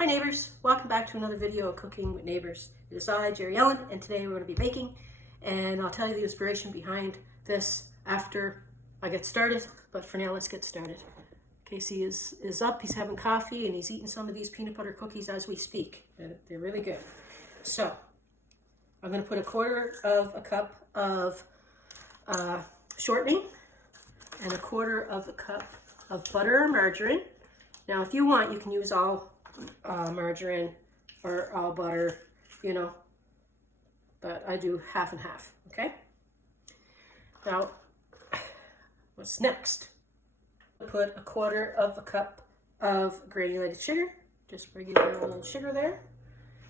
Hi neighbors, welcome back to another video of Cooking with Neighbors. It is I, Jerry Ellen, and today we're going to be baking, and I'll tell you the inspiration behind this after I get started, but for now let's get started. Casey is up, he's having coffee, and he's eating some of these peanut butter cookies as we speak. They're really good. So, I'm going to put 1/4 of a cup of shortening and 1/4 of a cup of butter or margarine. Now if you want, you can use all margarine or all butter, you know, but I do half and half, okay? Now, what's next? Put 1/4 of a cup of granulated sugar, just regular old sugar there.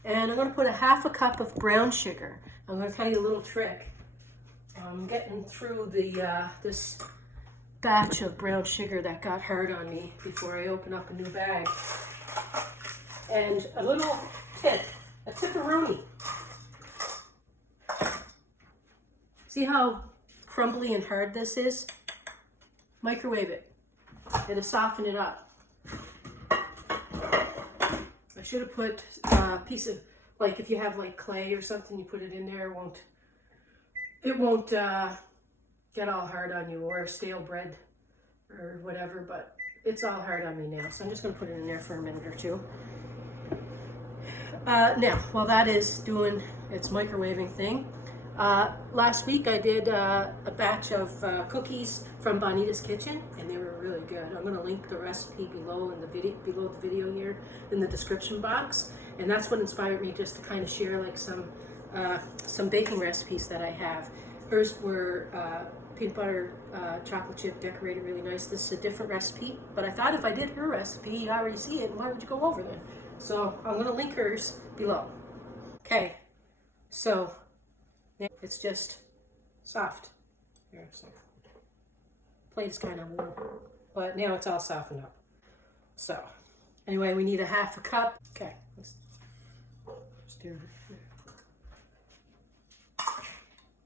And I'm going to put 1/2 cup of brown sugar. I'm going to tell you a little trick. I'm getting through this batch of brown sugar that got hard on me before I open up a new bag. And a little tip, a tipperoni. See how crumbly and hard this is? Microwave it. It'll soften it up. I should have put a piece of, like if you have like clay or something, you put it in there, it won't get all hard on you, or stale bread or whatever, but it's all hard on me now. So I'm just gonna put it in there for a minute or two. Now, while that is doing its microwaving thing, last week I did a batch of cookies from Bonita's kitchen, and they were really good. I'm going to link the recipe below in the video here in the description box, and that's what inspired me just to kind of share like some baking recipes that I have. Hers were peanut butter chocolate chip decorated really nice. This is a different recipe, but I thought if I did her recipe, you already see it, and why would you go over then? So I'm going to link hers below. Okay, so it's just soft. Here, so plate is kind of warm, but now it's all softened up. So anyway, we need 1/2 cup. Okay, let's stir it.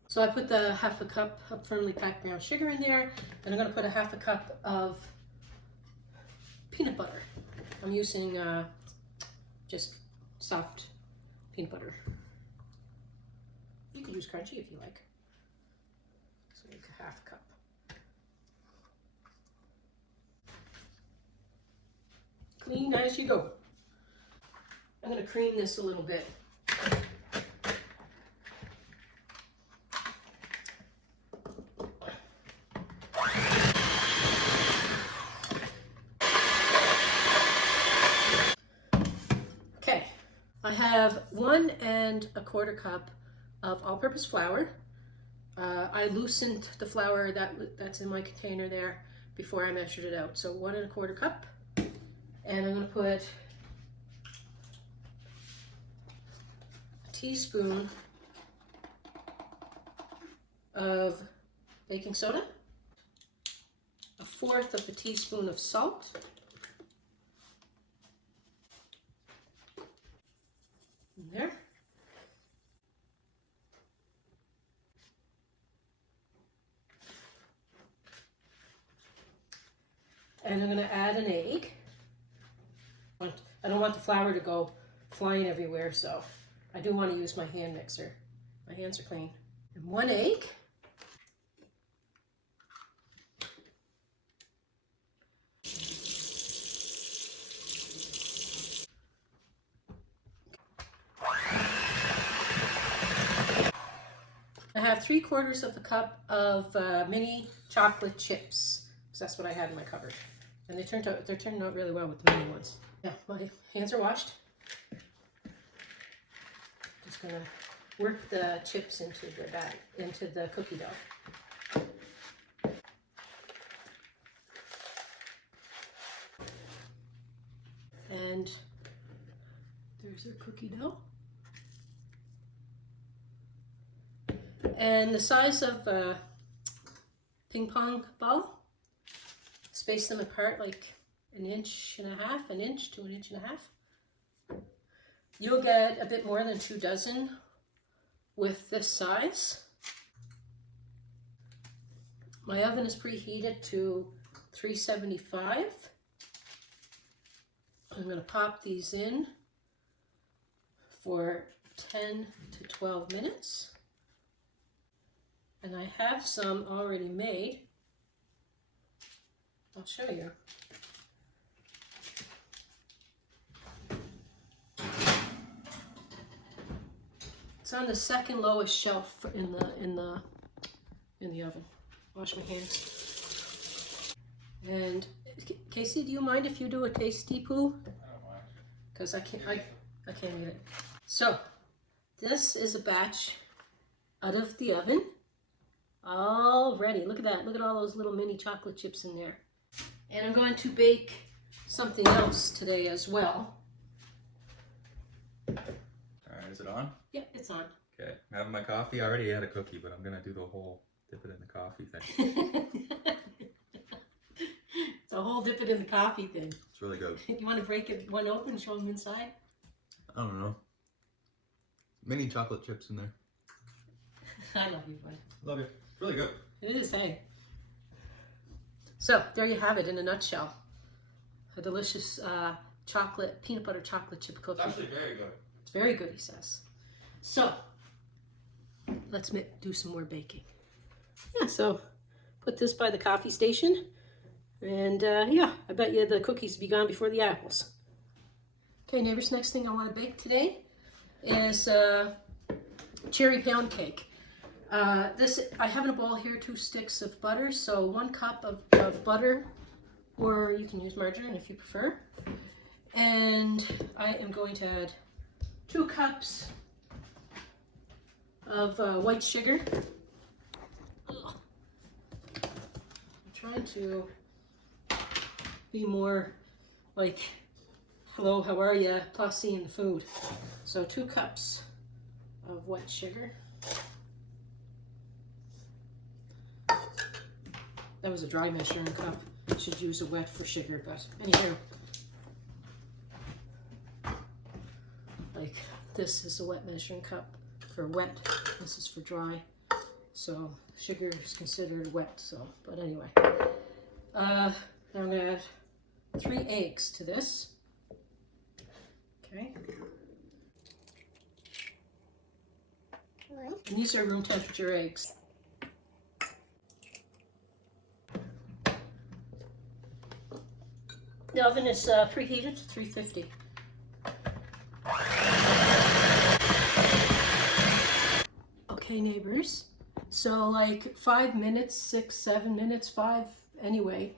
So I put the 1/2 cup of firmly packed brown sugar in there, and I'm going to put 1/2 cup of peanut butter. I'm using just soft peanut butter. You could use crunchy if you like. So make 1/2 cup. Clean as you go. I'm going to cream this a little bit. Okay, I have 1 1/4 cup of all-purpose flour. I loosened the flour that's in my container there before I measured it out. So 1 1/4 cup. And I'm going to put a teaspoon of baking soda, 1/4 of a teaspoon of salt, in there. And I'm going to add an egg. I don't want the flour to go flying everywhere, so I do want to use my hand mixer. My hands are clean. And 1 egg. I have 3/4 of a cup of mini chocolate chips, because that's what I had in my cupboard. And they're turning out really well with the mini ones. Yeah, my hands are washed. Just gonna work the chips into the cookie dough. And there's our cookie dough. And the size of a ping pong ball, space them apart like 1.5 inches, 1 inch to 1.5 inches. You'll get a bit more than 2 dozen with this size. My oven is preheated to 375. I'm going to pop these in for 10 to 12 minutes. And I have some already made. I'll show you. It's on the second lowest shelf in the oven. Wash my hands. And Casey, do you mind if you do a tasty poo? I don't mind. Because I can't eat it. So this is a batch out of the oven. All ready. Look at that. Look at all those little mini chocolate chips in there. And I'm going to bake something else today as well. All right, is it on? Yep, it's on. Okay, I'm having my coffee. I already had a cookie, but I'm gonna do the whole dip it in the coffee thing. It's a whole dip it in the coffee thing. It's really good. You want to break it one open and show them inside? I don't know. Mini chocolate chips in there. I love you, bud. Love it. It's really good. It is, hey. So there you have it in a nutshell. A delicious peanut butter chocolate chip cookie. It's actually very good. It's very good, he says. So let's do some more baking. Yeah, so put this by the coffee station. And yeah, I bet you the cookies will be gone before the apples. Okay, neighbors, next thing I want to bake today is cherry pound cake. I have in a bowl here 2 sticks of butter, so 1 cup of butter, or you can use margarine if you prefer. And I am going to add 2 cups of white sugar. Ugh. I'm trying to be more like, hello, how are ya, Posse in the food. So 2 cups of white sugar. That was a dry measuring cup. I should use a wet for sugar, but anyhow. Like, this is a wet measuring cup for wet. This is for dry. So sugar is considered wet, so, but anyway. Now I'm gonna add 3 eggs to this. Okay. And these are room temperature eggs. The oven is preheated to 350. Okay, neighbors. So like 5 minutes, 6, 7 minutes, 5 anyway.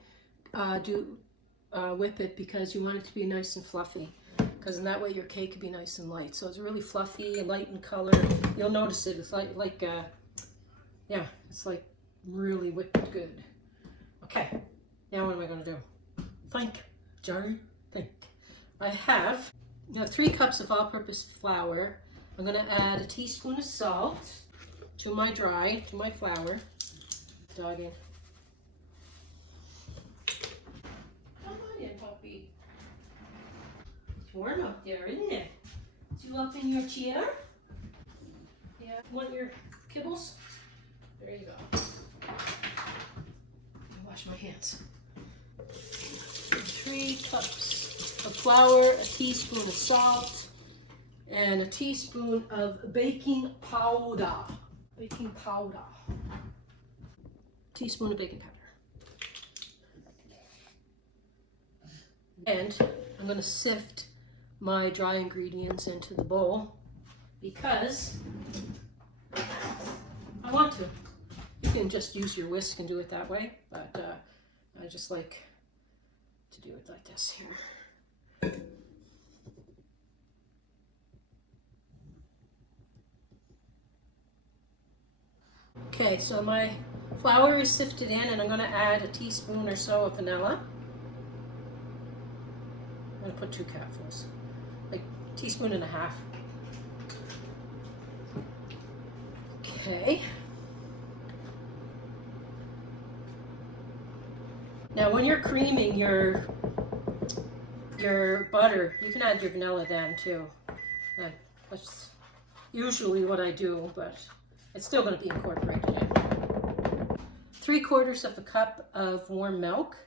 Whip it because you want it to be nice and fluffy. Because in that way your cake can be nice and light. So it's really fluffy and light in color. You'll notice it. It's yeah, it's like really whipped good. Okay, now what am I going to do? Think, Jerry, think. I have 3 cups of all-purpose flour. I'm going to add a teaspoon of salt to my flour. Dog in. Come on in, puppy. It's warm up there, isn't it? You up in your chair? Yeah. Want your kibbles? There you go. Wash my hands. 3 cups of flour, a teaspoon of salt, and a teaspoon of baking powder. Baking powder. Teaspoon of baking powder. And I'm going to sift my dry ingredients into the bowl because I want to. You can just use your whisk and do it that way, but I just like to do it like this here. Okay, so my flour is sifted in and I'm going to add a teaspoon or so of vanilla. I'm going to put 2 cupfuls, like a teaspoon and a half. Okay. Now when you're creaming your butter, you can add your vanilla then too. That's usually what I do, but it's still going to be incorporated in. 3/4 cup of warm milk.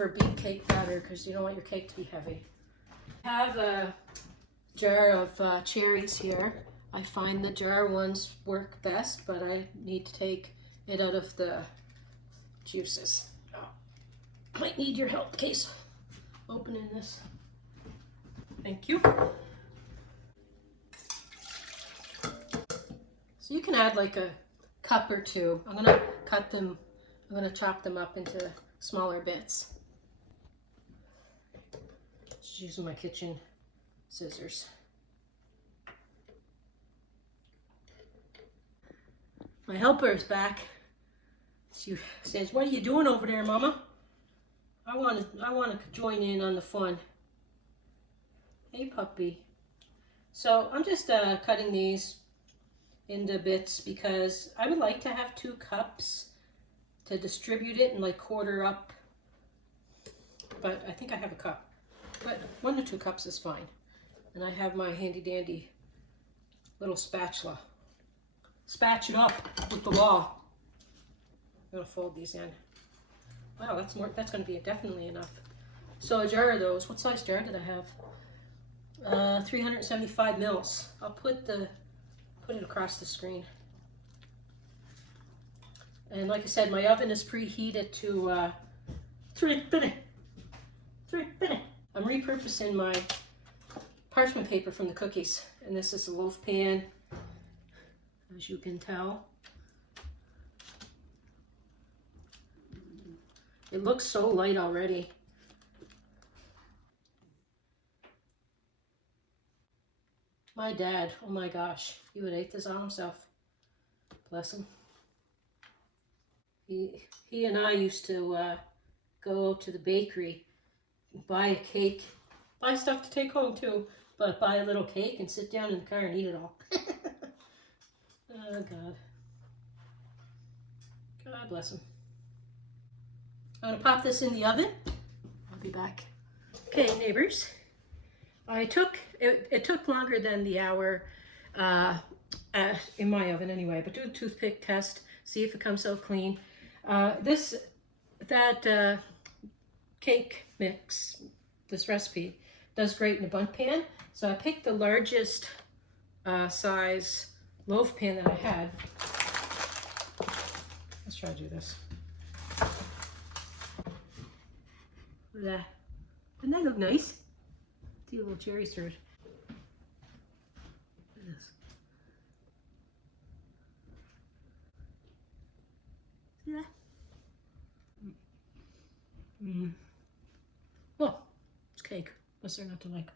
over beat cake batter because you don't want your cake to be heavy. I have a jar of cherries here. I find the jar ones work best, but I need to take it out of the juices. Oh, might need your help, Case, opening this. Thank you. So you can add like a cup or two. I'm gonna cut them, I'm gonna chop them up into smaller bits. Just using my kitchen scissors. My helper is back. She says, "What are you doing over there, Mama? I want to join in on the fun." Hey, puppy. So I'm just cutting these into bits because I would like to have 2 cups to distribute it and like quarter up. But I think I have a cup. But 1 to 2 cups is fine. And I have my handy dandy little spatula. Spatch it up with the wall. I'm gonna fold these in. Wow, that's more. That's gonna be definitely enough. So a jar of those. What size jar did I have? 375 mils. I'll put it across the screen. And like I said, my oven is preheated to 350. I'm repurposing my parchment paper from the cookies, and this is a loaf pan, as you can tell. It looks so light already. My dad, oh my gosh, he would eat this on himself. Bless him. He and I used to go to the bakery, buy a cake, buy stuff to take home too, but buy a little cake and sit down in the car and eat it all. Oh God. God bless him. I'm gonna pop this in the oven. I'll be back. Okay, neighbors. It took longer than the hour in my oven anyway, but do a toothpick test, see if it comes out clean. That cake mix, this recipe, does great in a Bundt pan. So I picked the largest size loaf pan that I had. Let's try to do this. Look at that. Doesn't that look nice? See a little cherries through it. Look at this. See that? Well, it's cake. What's there not to like?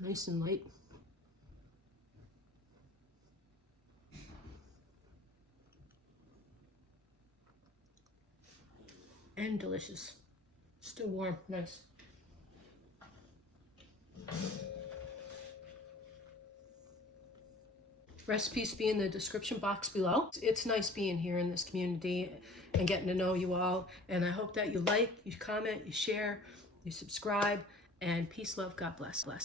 Nice and light. And delicious. Still warm, nice. Recipes be in the description box below. It's nice being here in this community and getting to know you all. And I hope that you like, you comment, you share, you subscribe, and peace, love, God bless.